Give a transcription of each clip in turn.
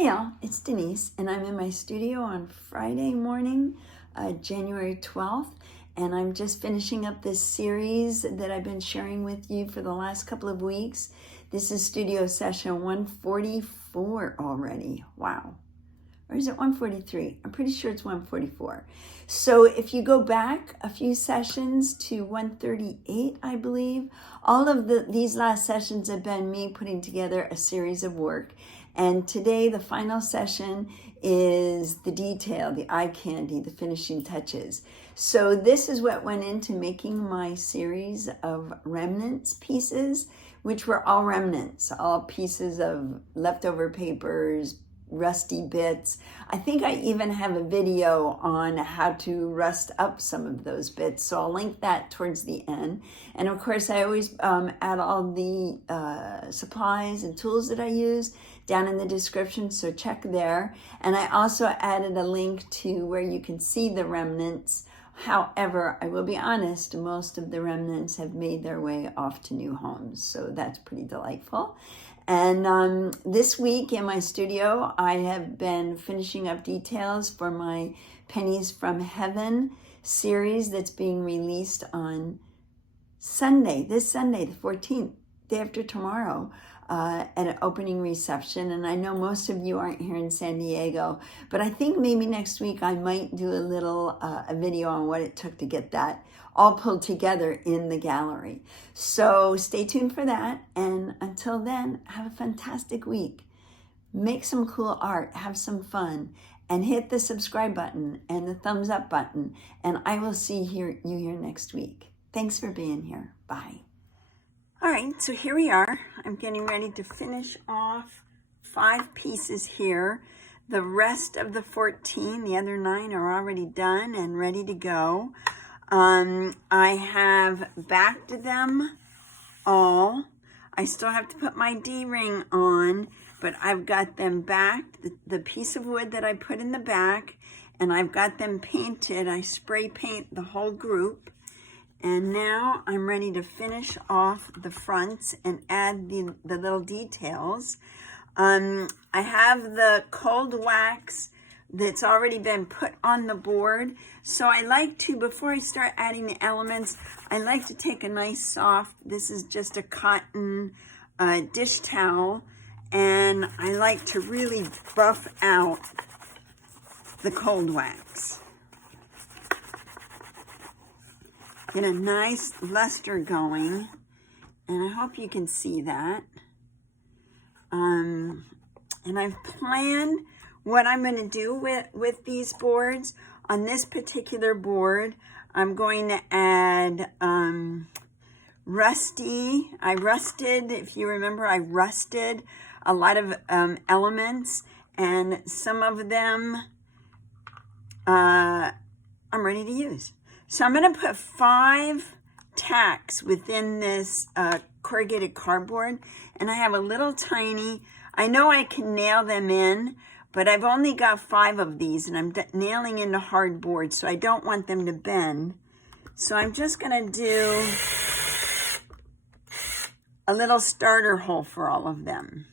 Hey y'all, it's Denise, and I'm in my studio on Friday morning, January 12th, and I'm just finishing up this series that I've been sharing with you for the last couple of weeks. This is studio session 144 already. Wow. Or is it 143? I'm pretty sure it's 144. So if you go back a few sessions to 138, I believe, all of these last sessions have been me putting together a series of work. And today, the final session is the detail, the eye candy, the finishing touches. So this is what went into making my series of remnants pieces, which were all remnants, all pieces of leftover papers, rusty bits. I think I even have a video on how to rust up some of those bits, so I'll link that towards the end. And of course, I always add all the supplies and tools that I use down in the description, so check there. And I also added a link to where you can see the remnants. However, I will be honest, most of the remnants have made their way off to new homes, so that's pretty delightful. And this week in my studio, I have been finishing up details for my Pennies from Heaven series that's being released on Sunday, this Sunday, the 14th, day after tomorrow, at an opening reception. And I know most of you aren't here in San Diego, but I think maybe next week I might do a little a video on what it took to get that all pulled together in the gallery. So stay tuned for that. And until then, have a fantastic week. Make some cool art, have some fun, and hit the subscribe button and the thumbs up button. And I will see you here next week. Thanks for being here. Bye. All right, so here we are. I'm getting ready to finish off 5 pieces here. The rest of the 14, the other 9 are already done and ready to go. I have backed them all. I still have to put my D-ring on, but I've got them backed, the piece of wood that I put in the back, and I've got them painted. I spray paint the whole group. And now I'm ready to finish off the fronts and add the little details. I have the cold wax that's already been put on the board. So I like to, before I start adding the elements, I like to take a nice soft, this is just a cotton dish towel, and I like to really buff out the cold wax. Get a nice luster going, and I hope you can see that. And I've planned what I'm going to do with these boards. On this particular board, I'm going to add rusty. If you remember, I rusted a lot of elements, and some of them I'm ready to use. So I'm going to put 5 tacks within this corrugated cardboard, and I have a little tiny, I know I can nail them in, but I've only got 5 of these, and I'm nailing into hard board, so I don't want them to bend. So I'm just going to do a little starter hole for all of them.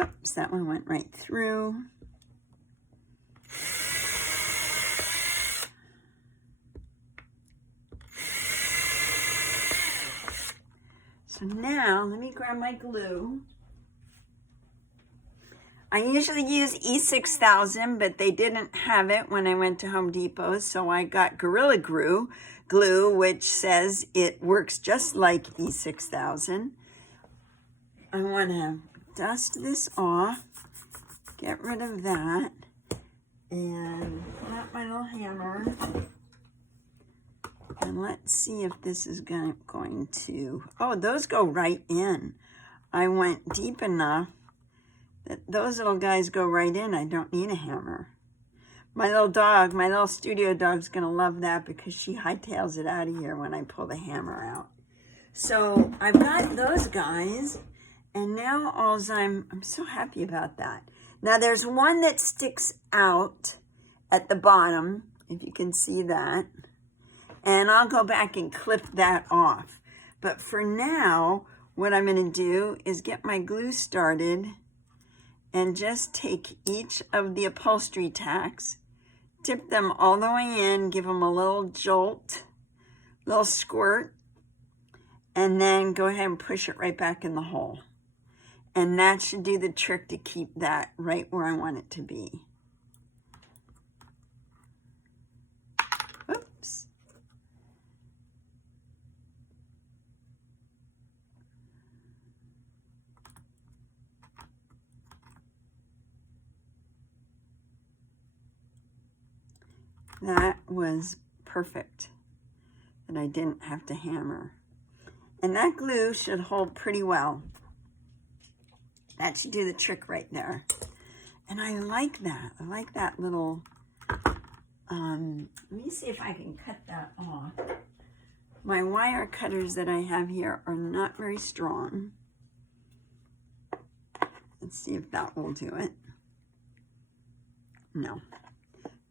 Oops, that one went right through. So now, let me grab my glue. I usually use E6000, but they didn't have it when I went to Home Depot, so I got Gorilla Glue, which says it works just like E6000. I want to dust this off, get rid of that, and pull out my little hammer. And let's see if this is going to, oh, those go right in. I went deep enough that those little guys go right in. I don't need a hammer. My little dog, my little studio dog's going to love that because she hightails it out of here when I pull the hammer out. So I've got those guys. And now I'm so happy about that. Now there's one that sticks out at the bottom, if you can see that. And I'll go back and clip that off. But for now, what I'm going to do is get my glue started and just take each of the upholstery tacks, dip them all the way in, give them a little jolt, little squirt, and then go ahead and push it right back in the hole. And that should do the trick to keep that right where I want it to be. Oops. That was perfect, that I didn't have to hammer. And that glue should hold pretty well. That should do the trick right there. And I like that. I like that little, let me see if I can cut that off. My wire cutters that I have here are not very strong. Let's see if that will do it. No,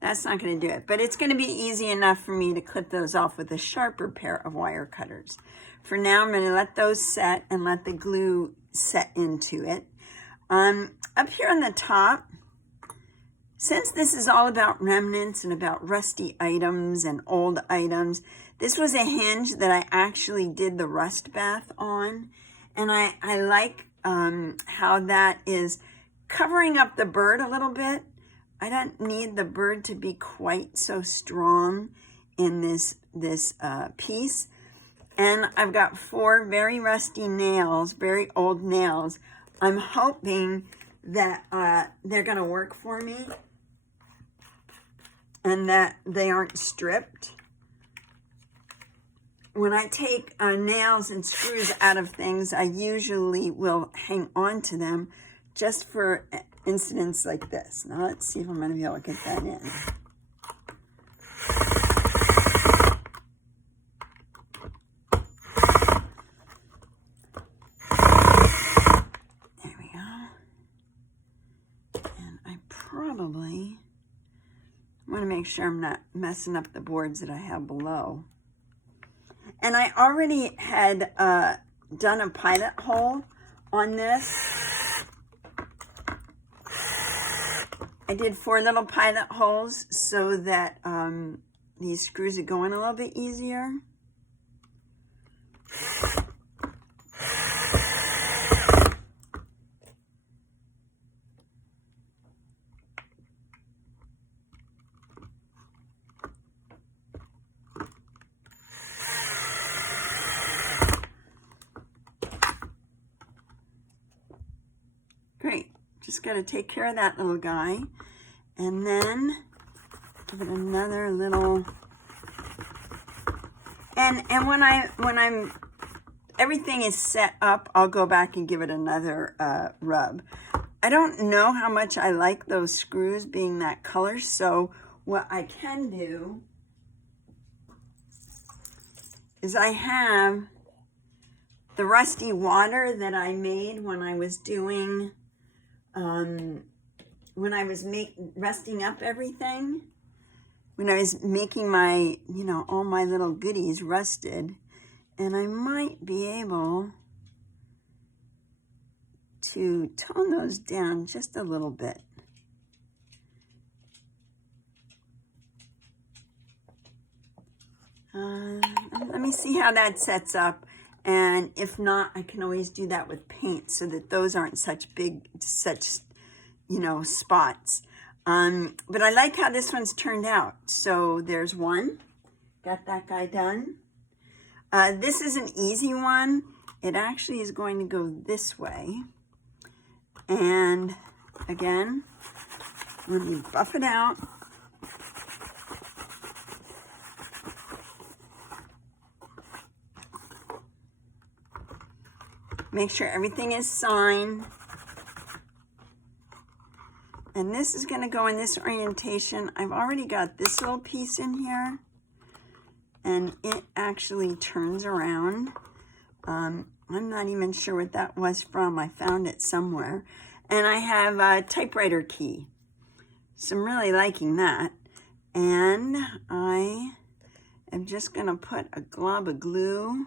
that's not going to do it. But it's going to be easy enough for me to clip those off with a sharper pair of wire cutters. For now, I'm going to let those set and let the glue set into it. Up here on the top, since this is all about remnants and about rusty items and old items, this was a hinge that I actually did the rust bath on. And I like how that is covering up the bird a little bit. I don't need the bird to be quite so strong in this piece. And I've got 4 very rusty nails, very old nails. I'm hoping that they're going to work for me and that they aren't stripped. When I take nails and screws out of things, I usually will hang on to them just for incidents like this. Now let's see if I'm going to be able to get that in. I want to make sure I'm not messing up the boards that I have below. And I already had done a pilot hole on this. I did 4 little pilot holes so that these screws would go in a little bit easier. Great, just got to take care of that little guy, and then give it another little. And when I'm everything is set up, I'll go back and give it another rub. I don't know how much I like those screws being that color, so what I can do is I have the rusty water that I made when I was doing. When I was rusting up everything, when I was making my, all my little goodies rusted, and I might be able to tone those down just a little bit. Let me see how that sets up. And if not, I can always do that with paint so that those aren't such spots. But I like how this one's turned out. So there's one. Got that guy done. This is an easy one. It actually is going to go this way. And again, let me buff it out. Make sure everything is signed. And this is going to go in this orientation. I've already got this little piece in here. And it actually turns around. I'm not even sure what that was from. I found it somewhere. And I have a typewriter key. So I'm really liking that. And I am just going to put a glob of glue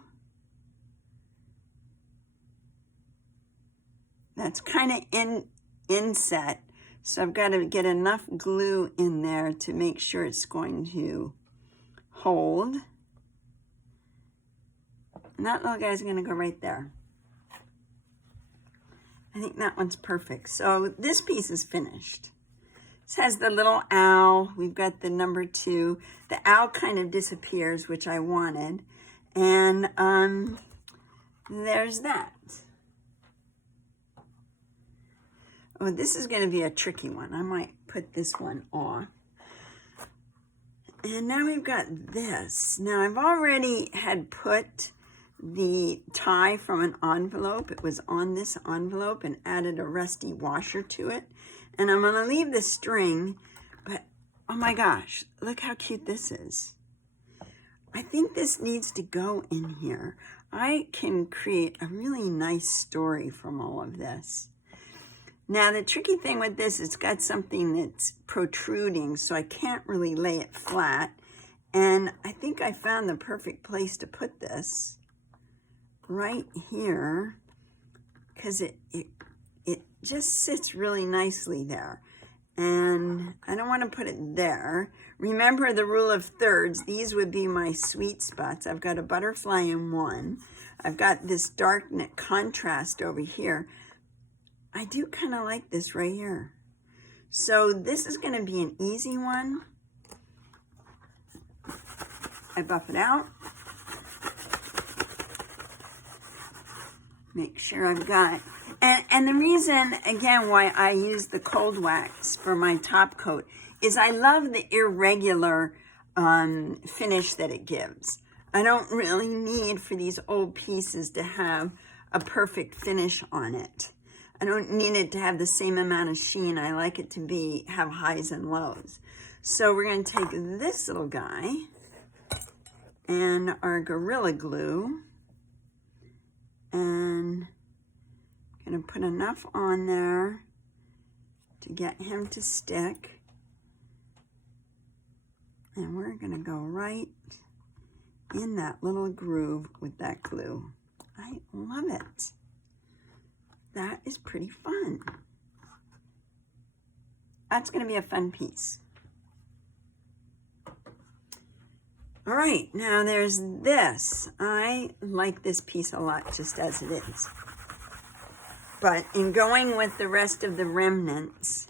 that's kind of inset. So I've got to get enough glue in there to make sure it's going to hold. And that little guy's going to go right there. I think that one's perfect. So this piece is finished. This has the little owl. We've got the number 2. The owl kind of disappears, which I wanted. And there's that. Oh, this is going to be a tricky one. I might put this one off. And now we've got this. Now I've already had put the tie from an envelope. It was on this envelope and added a rusty washer to it. And I'm going to leave the string, but oh my gosh, look how cute this is. I think this needs to go in here. I can create a really nice story from all of this. Now the tricky thing with this, it's got something that's protruding, so I can't really lay it flat. And I think I found the perfect place to put this. Right here, because it just sits really nicely there. And I don't want to put it there. Remember the rule of thirds. These would be my sweet spots. I've got a butterfly in one. I've got this dark contrast over here. I do kind of like this right here. So this is going to be an easy one. I buff it out. Make sure I've got, and the reason, again, why I use the cold wax for my top coat is I love the irregular finish that it gives. I don't really need for these old pieces to have a perfect finish on it. I don't need it to have the same amount of sheen. I like it to have highs and lows. So we're going to take this little guy and our Gorilla Glue. And I'm going to put enough on there to get him to stick. And we're going to go right in that little groove with that glue. I love it. That is pretty fun. That's going to be a fun piece. All right, now there's this. I like this piece a lot just as it is. But in going with the rest of the remnants,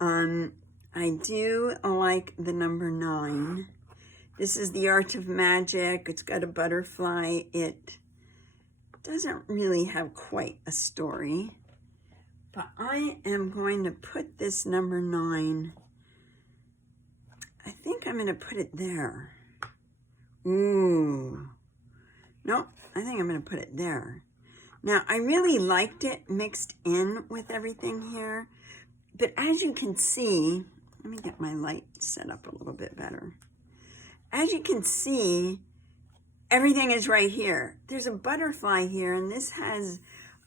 I do like the number 9. This is the Art of Magic. It's got a butterfly. It doesn't really have quite a story. But I am going to put this number 9. I think I'm going to put it there. Ooh. Nope, I think I'm going to put it there. Now, I really liked it mixed in with everything here. But as you can see, let me get my light set up a little bit better. As you can see, everything is right here. There's a butterfly here, and this has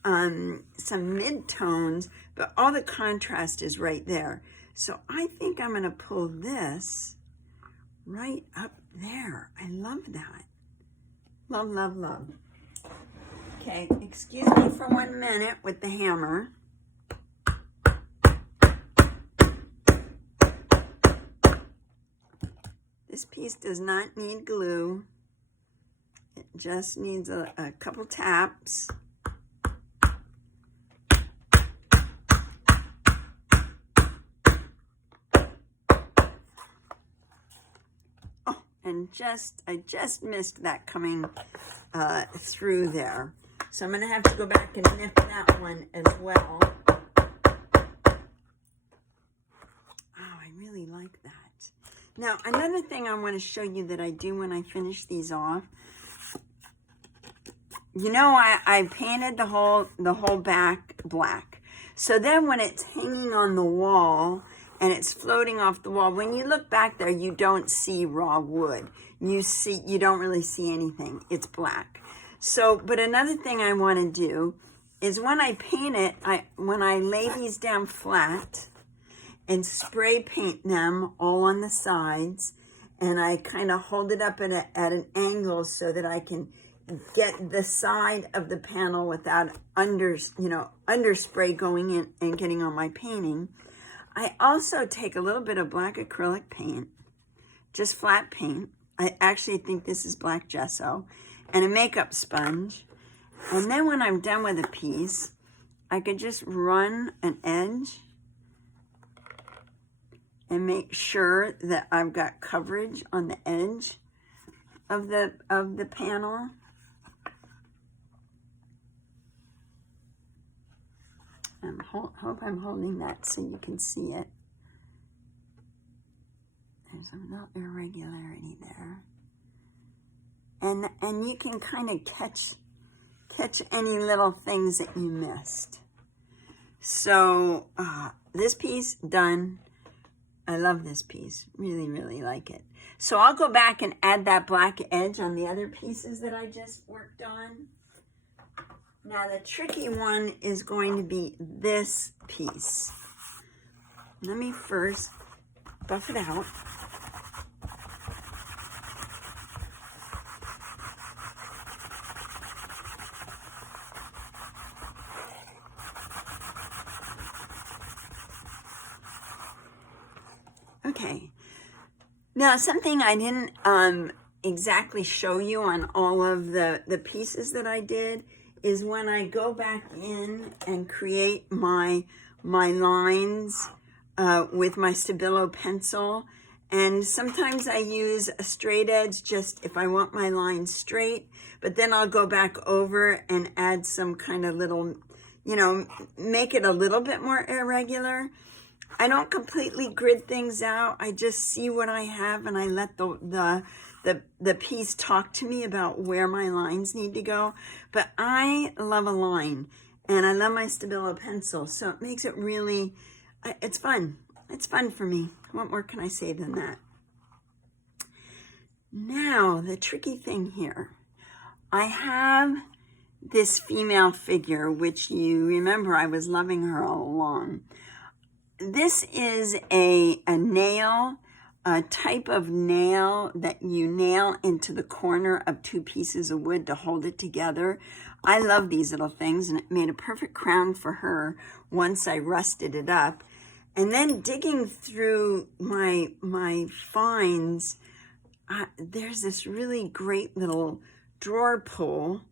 some mid-tones, but all the contrast is right there. So I think I'm going to pull this right up there. I love that. Love, love, love. Okay, excuse me for 1 minute with the hammer. This piece does not need glue. It just needs a couple taps. And I just missed that coming through there. So I'm going to have to go back and nip that one as well. Oh, I really like that. Now, another thing I want to show you that I do when I finish these off. You know, I painted the whole back black. So then when it's hanging on the wall, and it's floating off the wall, when you look back there, you don't see raw wood. You don't really see anything. It's black. So, but another thing I want to do is when I paint it, when I lay these down flat and spray paint them all on the sides, and I kind of hold it up at an angle so that I can get the side of the panel without underspray going in and getting on my painting, I also take a little bit of black acrylic paint, just flat paint. I actually think this is black gesso, and a makeup sponge. And then when I'm done with a piece, I could just run an edge and make sure that I've got coverage on the edge of the panel. Hope I'm holding that so you can see it. There's a little irregularity there. And you can kind of catch any little things that you missed. So this piece done. I love this piece. Really, really like it. So I'll go back and add that black edge on the other pieces that I just worked on. Now the tricky one is going to be this piece. Let me first buff it out. Okay. Now something I didn't exactly show you on all of the pieces that I did is when I go back in and create my lines with my Stabilo pencil. And sometimes I use a straight edge just if I want my line straight, but then I'll go back over and add some kind of little, make it a little bit more irregular. I don't completely grid things out. I just see what I have and I let the piece talk to me about where my lines need to go. But I love a line and I love my Stabilo pencil. So it makes it really, it's fun. It's fun for me. What more can I say than that? Now, the tricky thing here. I have this female figure, which you remember I was loving her all along. This is a nail, a type of nail that you nail into the corner of two pieces of wood to hold it together. I love these little things, and it made a perfect crown for her once I rusted it up. And then digging through my finds, there's this really great little drawer pull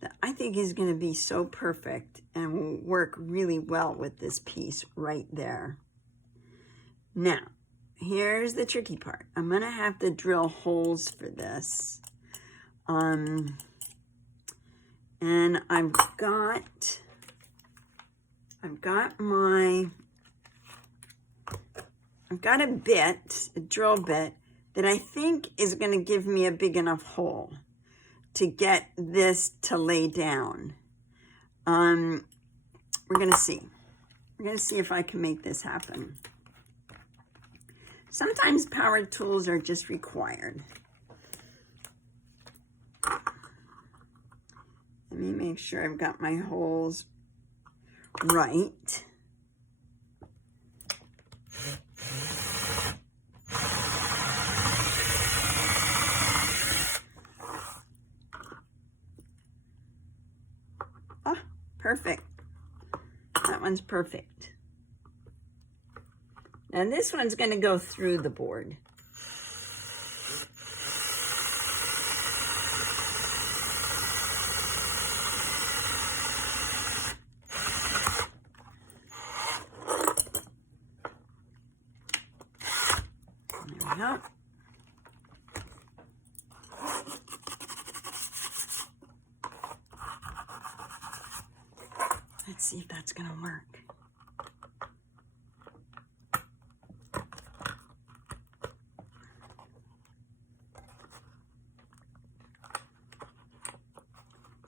that I think is going to be so perfect and will work really well with this piece right there. Now, here's the tricky part. I'm going to have to drill holes for this. And I've got a drill bit that I think is going to give me a big enough hole to get this to lay down. We're going to see. We're going to see if I can make this happen. Sometimes power tools are just required. Let me make sure I've got my holes right. Perfect. That one's perfect. And this one's going to go through the board. There we go. Let's see if that's going to work.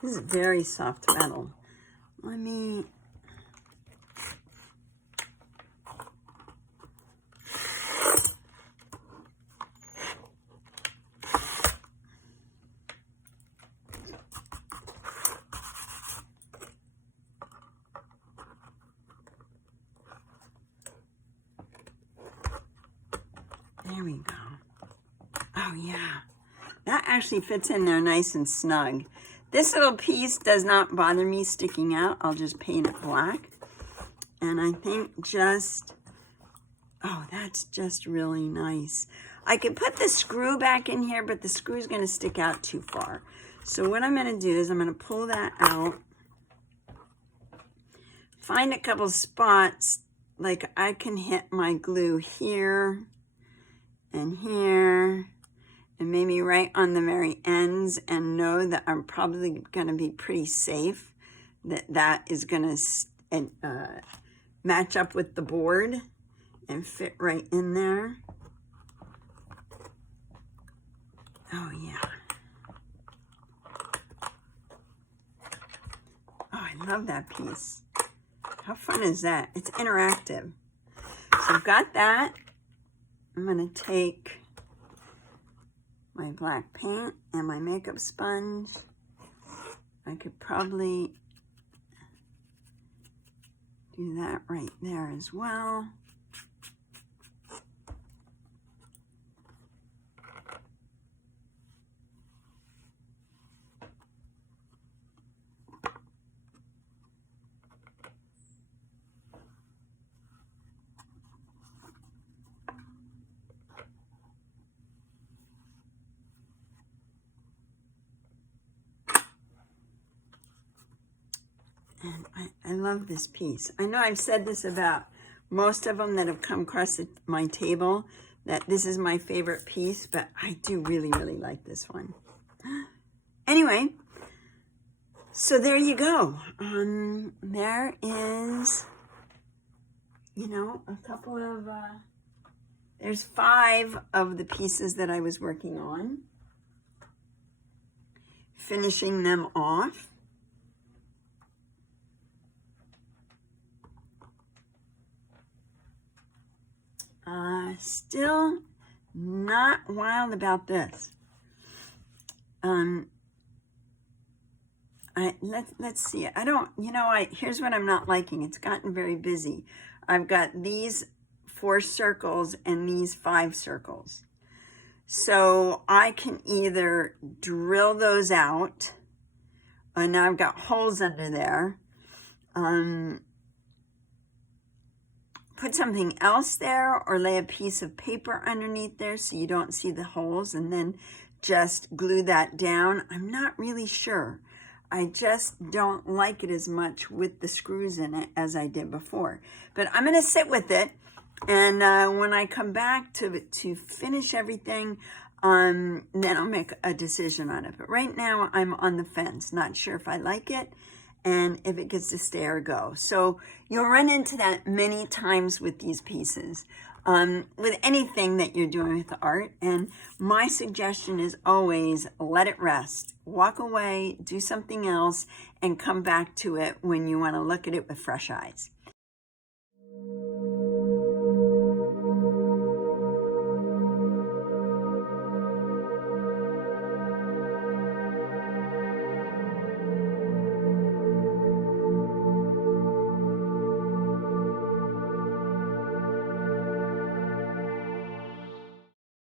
This is very soft metal. Let me... There we go. Oh, yeah. That actually fits in there nice and snug. This little piece does not bother me sticking out. I'll just paint it black. And I think just, oh, that's just really nice. I could put the screw back in here, but the screw is going to stick out too far. So what I'm going to do is I'm going to pull that out. Find a couple spots, like I can hit my glue here and here, and maybe right on the very ends, and know that I'm probably going to be pretty safe, that is going to match up with the board and fit right in there. Oh yeah. Oh, I love that piece. How fun is that? It's interactive. So I've got that. I'm going to take my black paint and my makeup sponge. I could probably do that right there as well. And I love this piece. I know I've said this about most of them that have come across my table, that this is my favorite piece, but I do really, really like this one. Anyway, so there you go. There is, you know, a couple of, there's 5 of the pieces that I was working on. Finishing them off. Still not wild about this. Let's see. I don't, you know, here's what I'm not liking. It's gotten very busy. I've got these 4 circles and these 5 circles. So I can either drill those out, and now I've got holes under there. Put something else there, or lay a piece of paper underneath there so you don't see the holes, and then just glue that down. I'm not really sure. I just don't like it as much with the screws in it as I did before. But I'm going to sit with it, and when I come back to finish everything, then I'll make a decision on it. But right now I'm on the fence, not sure if I like it and if it gets to stay or go. So you'll run into that many times with these pieces, with anything that you're doing with art. And my suggestion is always let it rest. Walk away, do something else, and come back to it when you want to look at it with fresh eyes.